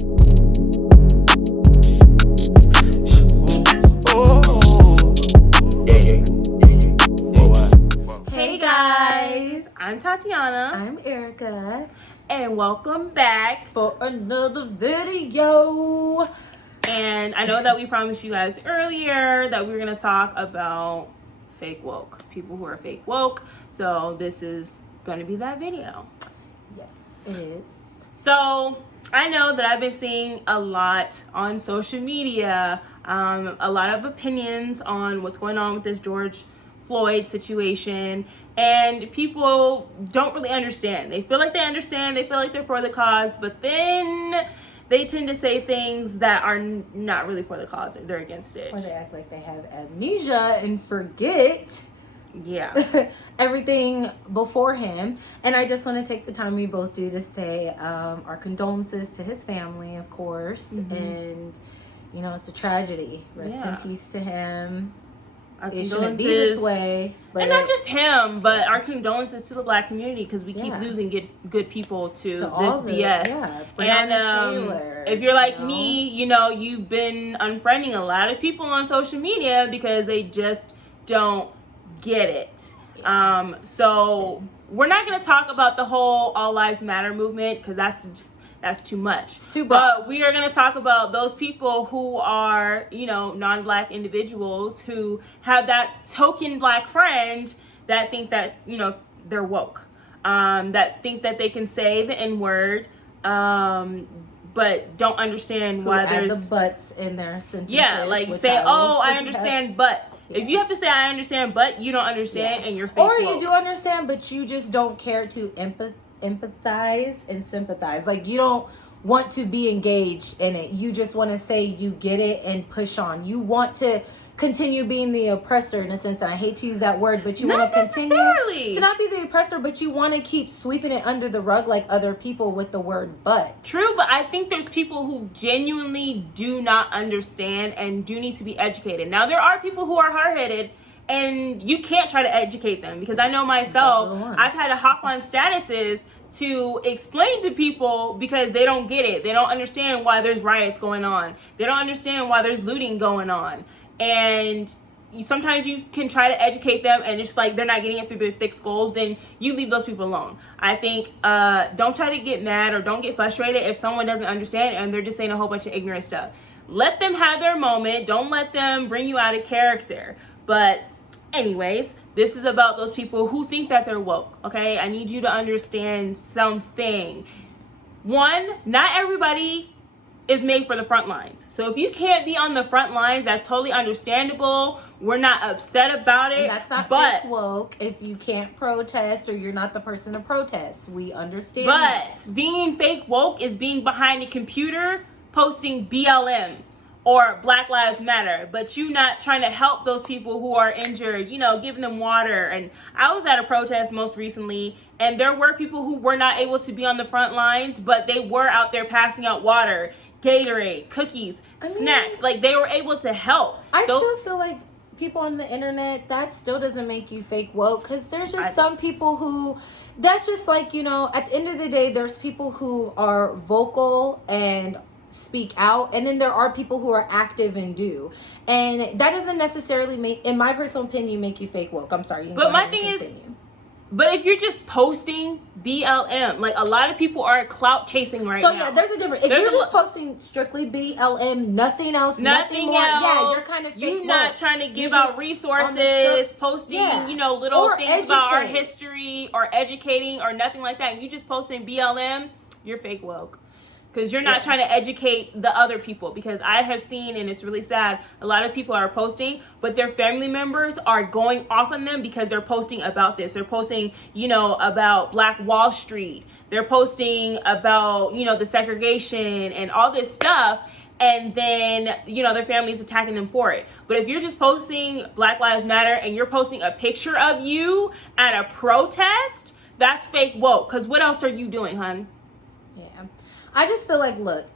Hey guys, I'm Tatiana. I'm Erica. And welcome back for another video. And I know that we promised you guys earlier that we were going to talk about fake woke. People who are fake woke. So this is going to be that video. Yes, it is. So I know that I've been seeing a lot on social media, a lot of opinions on what's going on with this George Floyd situation, and people don't really understand. They feel like they understand, they feel like they're for the cause, but then they tend to say things that are not really for the cause, they're against it. Or they act like they have amnesia and forget everything before him. And I just want to take the time we both do to say our condolences to his family, of course. And you know, it's a tragedy. Rest in peace to him. It shouldn't be this way. But and not just him, but our condolences to the Black community, because we keep losing good people to this BS. And if you're like me, you know, you've been unfriending a lot of people on social media because they just don't get it. So we're not going to talk about the whole All Lives Matter movement, because that's too much. But we are going to talk about those people who are, you know, non-Black individuals who have that token Black friend that think that, you know, they're woke, that think that they can say the N-word, but don't understand why there's the buts in their sentences. Yeah, like say, I understand, but. If you have to say I understand, but you don't understand, and you're fake or woke. You do understand, but you just don't care to empathize and sympathize. Like, you don't want to be engaged in it. You just want to say you get it and push on. You want to continue being the oppressor, in a sense, and I hate to use that word, but you want to continue to not be the oppressor, but you want to keep sweeping it under the rug like other people with the word but. True, but I think there's people who genuinely do not understand and do need to be educated. Now, there are people who are hard-headed, and you can't try to educate them, because I know myself, I've had to hop on statuses to explain to people because they don't get it. They don't understand why there's riots going on. They don't understand why there's looting going on. And sometimes you can try to educate them, and it's like they're not getting it through their thick skulls, and you leave those people alone. I think don't try to get mad or don't get frustrated if someone doesn't understand and they're just saying a whole bunch of ignorant stuff. Let them have their moment. Don't let them bring you out of character. But anyways, this is about those people who think that they're woke, okay? I need you to understand something. One, not everybody is made for the front lines. So if you can't be on the front lines, that's totally understandable. We're not upset about it. And that's not fake woke if you can't protest or you're not the person to protest. We understand. But being fake woke is being behind a computer posting BLM or Black Lives Matter, but you not trying to help those people who are injured, you know, giving them water. And I was at a protest most recently, and there were people who were not able to be on the front lines, but they were out there passing out water, Gatorade, cookies, snacks. Like, they were able to help. I still feel like people on the internet, that still doesn't make you fake woke, because there's just some people who, that's just like, you know, at the end of the day, there's people who are vocal and speak out, and then there are people who are active and do, and that doesn't necessarily make, in my personal opinion, make you fake woke. I'm sorry, you can but my thing is, but if you're just posting BLM, like, a lot of people are clout chasing now. So yeah, there's a difference. If you're just posting strictly BLM, nothing else, nothing more, yeah, you're kind of fake You're not trying to give out resources, posting, you know, little things about our history or educating or nothing like that. And you just posting BLM, you're fake woke. Because you're not trying to educate the other people. Because I have seen, and it's really sad, a lot of people are posting, but their family members are going off on them because they're posting about this. They're posting, you know, about Black Wall Street. They're posting about, you know, the segregation and all this stuff. And then, you know, their family's attacking them for it. But if you're just posting Black Lives Matter and you're posting a picture of you at a protest, that's fake woke. Because what else are you doing, hun? Yeah. I just feel like, look,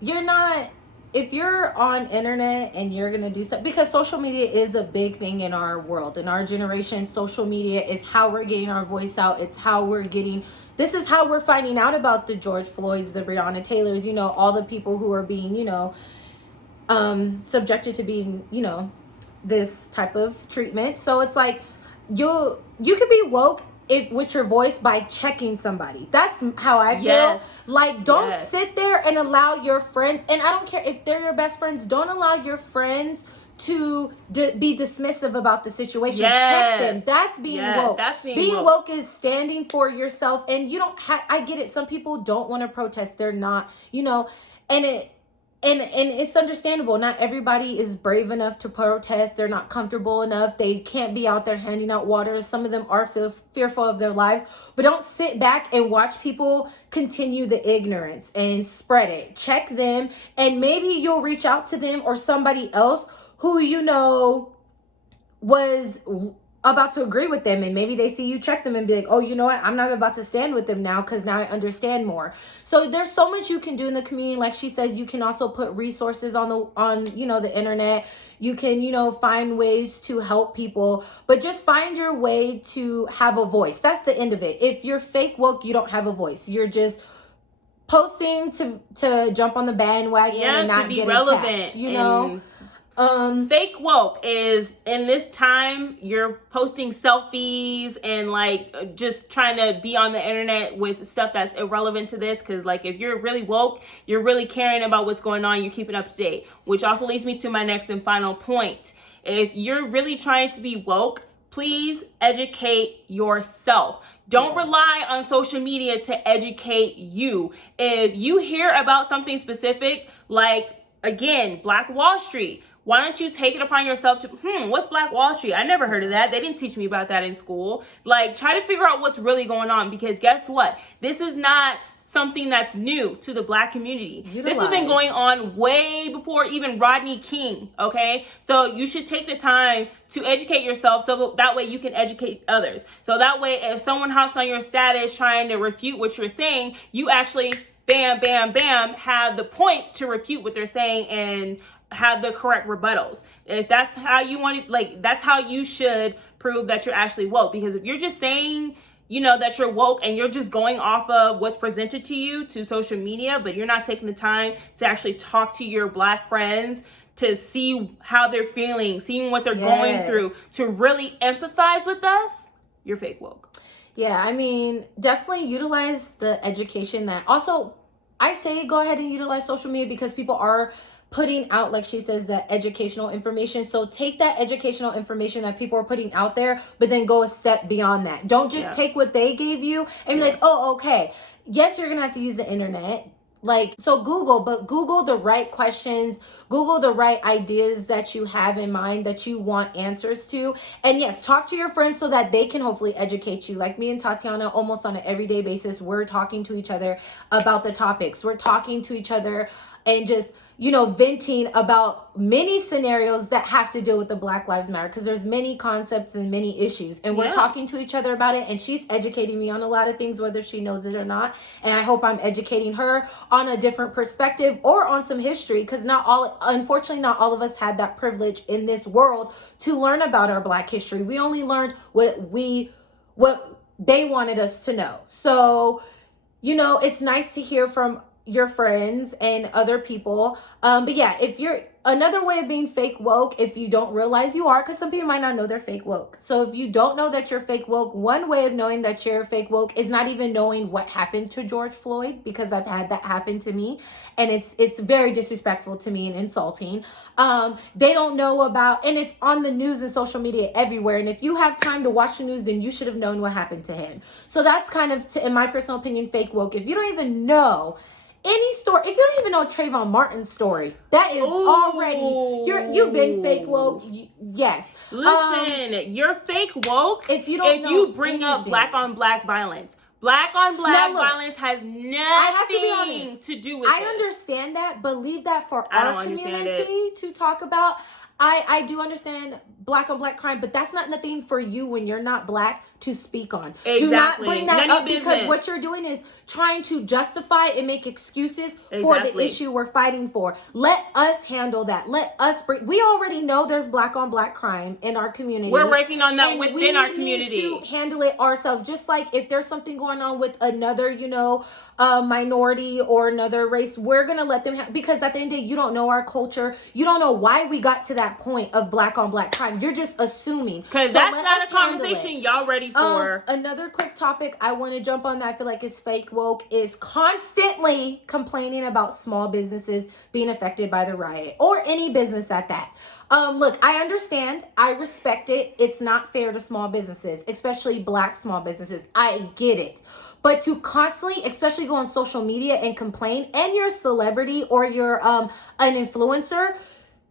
you're not if you're on internet and you're gonna do something, because social media is a big thing in our world, in our generation. Social media is how we're getting our voice out. It's how we're getting. This is how we're finding out about the George Floyds, the Breonna Taylors. All the people who are being, subjected to being, this type of treatment. So it's like you could be woke with your voice by checking somebody. That's how I feel. Yes. Like, don't sit there and allow your friends, and I don't care if they're your best friends, don't allow your friends to be dismissive about the situation. Check them. That's being woke. That's being woke is standing for yourself. And you don't I get it. Some people don't want to protest. They're not, and it's understandable. Not everybody is brave enough to protest. They're not comfortable enough. They can't be out there handing out water. Some of them are fearful of their lives. But don't sit back and watch people continue the ignorance and spread it. Check them, and maybe you'll reach out to them or somebody else who was about to agree with them, and maybe they see you check them and be like, oh, you know what, I'm not about to stand with them now because now I understand more. So there's so much you can do in the community. Like she says, you can also put resources on the internet. You can find ways to help people, but just find your way to have a voice. That's the end of it. If you're fake woke, you don't have a voice. You're just posting to jump on the bandwagon and not get relevant, attacked, fake woke is, in this time, you're posting selfies and like just trying to be on the internet with stuff that's irrelevant to this. Because like, if you're really woke, you're really caring about what's going on, you're keeping up to date. Which also leads me to my next and final point. If you're really trying to be woke, please educate yourself. Don't rely on social media to educate you. If you hear about something specific, like, again, Black Wall Street, why don't you take it upon yourself to, what's Black Wall Street? I never heard of that. They didn't teach me about that in school. Like, try to figure out what's really going on, because guess what? This is not something that's new to the Black community. This has been going on way before even Rodney King, okay? So you should take the time to educate yourself so that way you can educate others. So that way, if someone hops on your status trying to refute what you're saying, you actually, bam, bam, bam, have the points to refute what they're saying and have the correct rebuttals. If that's how you want to, that's how you should prove that you're actually woke. Because if you're just saying, that you're woke and you're just going off of what's presented to you to social media, but you're not taking the time to actually talk to your Black friends, to see how they're feeling, seeing what they're going through, to really empathize with us, you're fake woke. Yeah, I mean, definitely utilize the education that also, I say go ahead and utilize social media because people are putting out, like she says, the educational information. So take that educational information that people are putting out there, but then go a step beyond that. Don't just take what they gave you and be like, oh, okay. Yes, you're going to have to use the internet. So Google the right questions, Google the right ideas that you have in mind that you want answers to. And yes, talk to your friends so that they can hopefully educate you. Like me and Tatiana, almost on an everyday basis, we're talking to each other about the topics. We're talking to each other and just, venting about many scenarios that have to deal with the Black Lives Matter, because there's many concepts and many issues, and we're talking to each other about it, and she's educating me on a lot of things, whether she knows it or not, and I hope I'm educating her on a different perspective or on some history, because unfortunately not all of us had that privilege in this world to learn about our Black history. We only learned what they wanted us to know. So, it's nice to hear from your friends and other people. But yeah, if you're another way of being fake woke, if you don't realize you are, because some people might not know they're fake woke. So if you don't know that you're fake woke, one way of knowing that you're fake woke is not even knowing what happened to George Floyd, because I've had that happen to me, and it's very disrespectful to me and insulting. They don't know about, and it's on the news and social media everywhere. And if you have time to watch the news, then you should have known what happened to him. So that's kind of, in my personal opinion, fake woke. If you don't even know any story, if you don't even know Trayvon Martin's story, that is already, you've been fake woke. Yes. Listen, you're fake woke if you bring up Black on Black violence. Black on Black violence has nothing to do with it. I understand that, but leave that for our community to talk about. I do understand black on black crime, but that's not nothing for you when you're not black to speak on. Exactly. Do not bring that None up of your because business. what you're doing is trying to justify and make excuses for the issue we're fighting for. Let us handle that. Let us bring. We already know there's black on black crime in our community. We're working on that and within our community. We need to handle it ourselves. Just like if there's something going on with another, minority or another race, we're gonna let them because at the end of the day, you don't know our culture. You don't know why we got to that point of black on black crime. You're just assuming. Because that's not a conversation y'all ready for. Another quick topic I want to jump on that I feel like is fake woke is constantly complaining about small businesses being affected by the riot or any business at that. Look, I understand. I respect it. It's not fair to small businesses, especially black small businesses. I get it. But to constantly, especially go on social media and complain, and you're a celebrity or you're an influencer,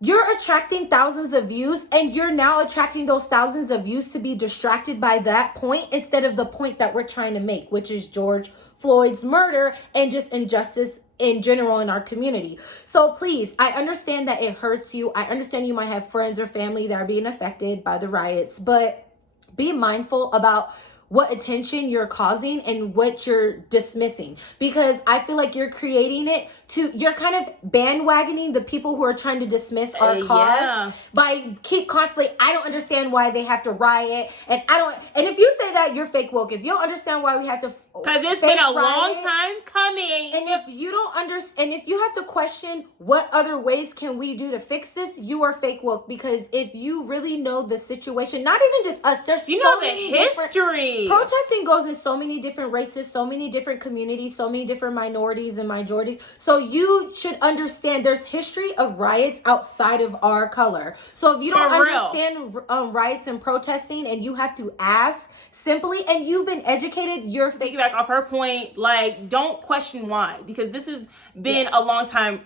you're attracting thousands of views, and you're now attracting those thousands of views to be distracted by that point instead of the point that we're trying to make, which is George Floyd's murder and just injustice in general in our community. So please, I understand that it hurts you. I understand you might have friends or family that are being affected by the riots, but be mindful about what attention you're causing and what you're dismissing, because I feel like you're creating it you're kind of bandwagoning the people who are trying to dismiss our cause by constantly, I don't understand why they have to riot, and if you say that, you're fake woke. If you don't understand why we have to, because it's been a long time coming, and if you don't understand, and if you have to question what other ways can we do to fix this, you are fake woke. Because if you really know the situation, not even just us, there's so many history. Protesting goes in so many different races, so many different communities, so many different minorities and majorities. So you should understand there's history of riots outside of our color. So if you don't understand riots and protesting, and you have to ask simply, and you've been educated, you're fake. Back off her point, like, don't question why, because this has been a long time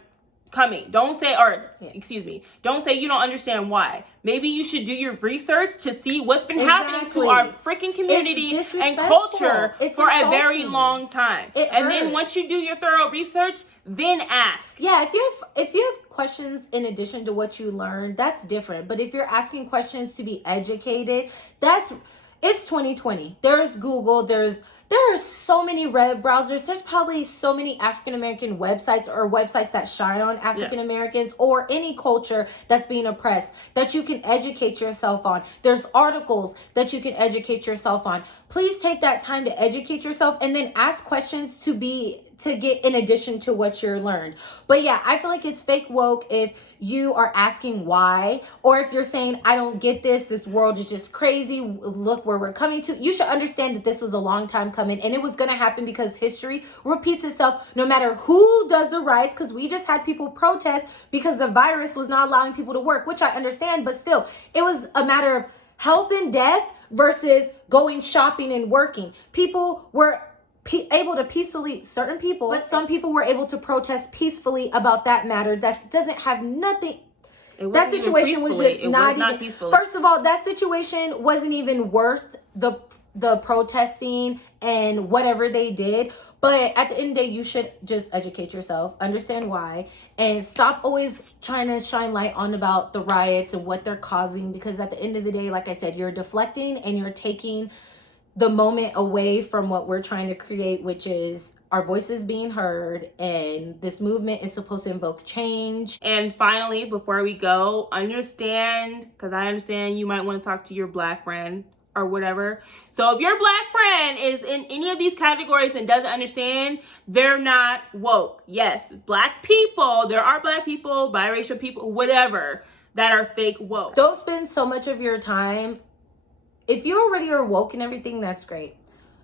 coming. Don't say you don't understand why. Maybe you should do your research to see what's been happening to our freaking community and culture for a very long time. Then once you do your thorough research, then ask. Yeah, if you have questions in addition to what you learned, that's different. But if you're asking questions to be educated, it's 2020. There's Google, there are so many web browsers. There's probably so many African-American websites or websites that shine on African-Americans or any culture that's being oppressed that you can educate yourself on. There's articles that you can educate yourself on. Please take that time to educate yourself and then ask questions to get in addition to what you're learned. But yeah, I feel like it's fake woke if you are asking why, or if you're saying, I don't get this world is just crazy, look where we're coming to. You should understand that this was a long time coming, and it was going to happen because history repeats itself no matter who does the riots, because we just had people protest because the virus was not allowing people to work, which I understand, but still, it was a matter of health and death versus going shopping and working. People were able to peacefully, certain people, but some people were able to protest peacefully about that matter. That doesn't have nothing. That situation was just not even peacefully. First of all, that situation wasn't even worth the protesting and whatever they did. But at the end of the day, you should just educate yourself, understand why, and stop always trying to shine light on about the riots and what they're causing. Because at the end of the day, like I said, you're deflecting and you're taking the moment away from what we're trying to create, which is our voices being heard, and this movement is supposed to invoke change. And finally, before we go, understand, because I understand you might want to talk to your black friend or whatever. So if your black friend is in any of these categories and doesn't understand, they're not woke. Yes, black people, there are black people, biracial people, whatever, that are fake woke. Don't spend so much of your time. If you already are woke and everything, that's great.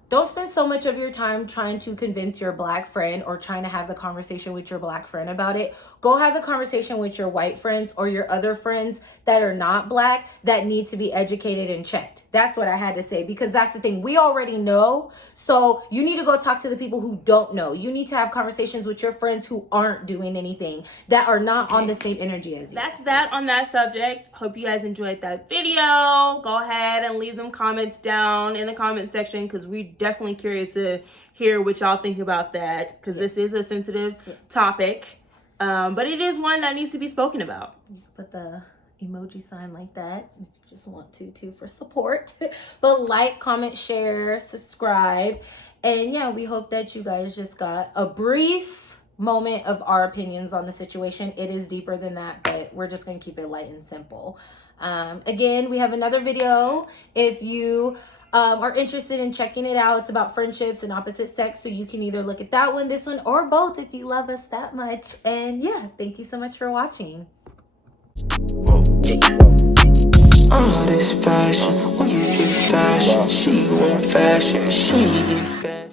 Don't spend so much of your time trying to convince your black friend or trying to have the conversation with your black friend about it. Go have the conversation with your white friends or your other friends that are not black that need to be educated and checked. That's what I had to say, because that's the thing. We already know. So you need to go talk to the people who don't know. You need to have conversations with your friends who aren't doing anything, that are not on the same energy as you. That's that on that subject. Hope you guys enjoyed that video. Go ahead and leave them comments down in the comment section, because we're definitely curious to hear what y'all think about that, because this is a sensitive topic. But it is one that needs to be spoken about. Put the emoji sign like that if you just want to too for support. But like, comment, share, subscribe. And yeah, we hope that you guys just got a brief moment of our opinions on the situation. It is deeper than that, but we're just gonna keep it light and simple. Again, we have another video if you are interested in checking it out. It's about friendships and opposite sex, so you can either look at that one, this one, or both if you love us that much. And yeah, thank you so much for watching. All this fashion, when you get fashion, she want fashion, she get fashion.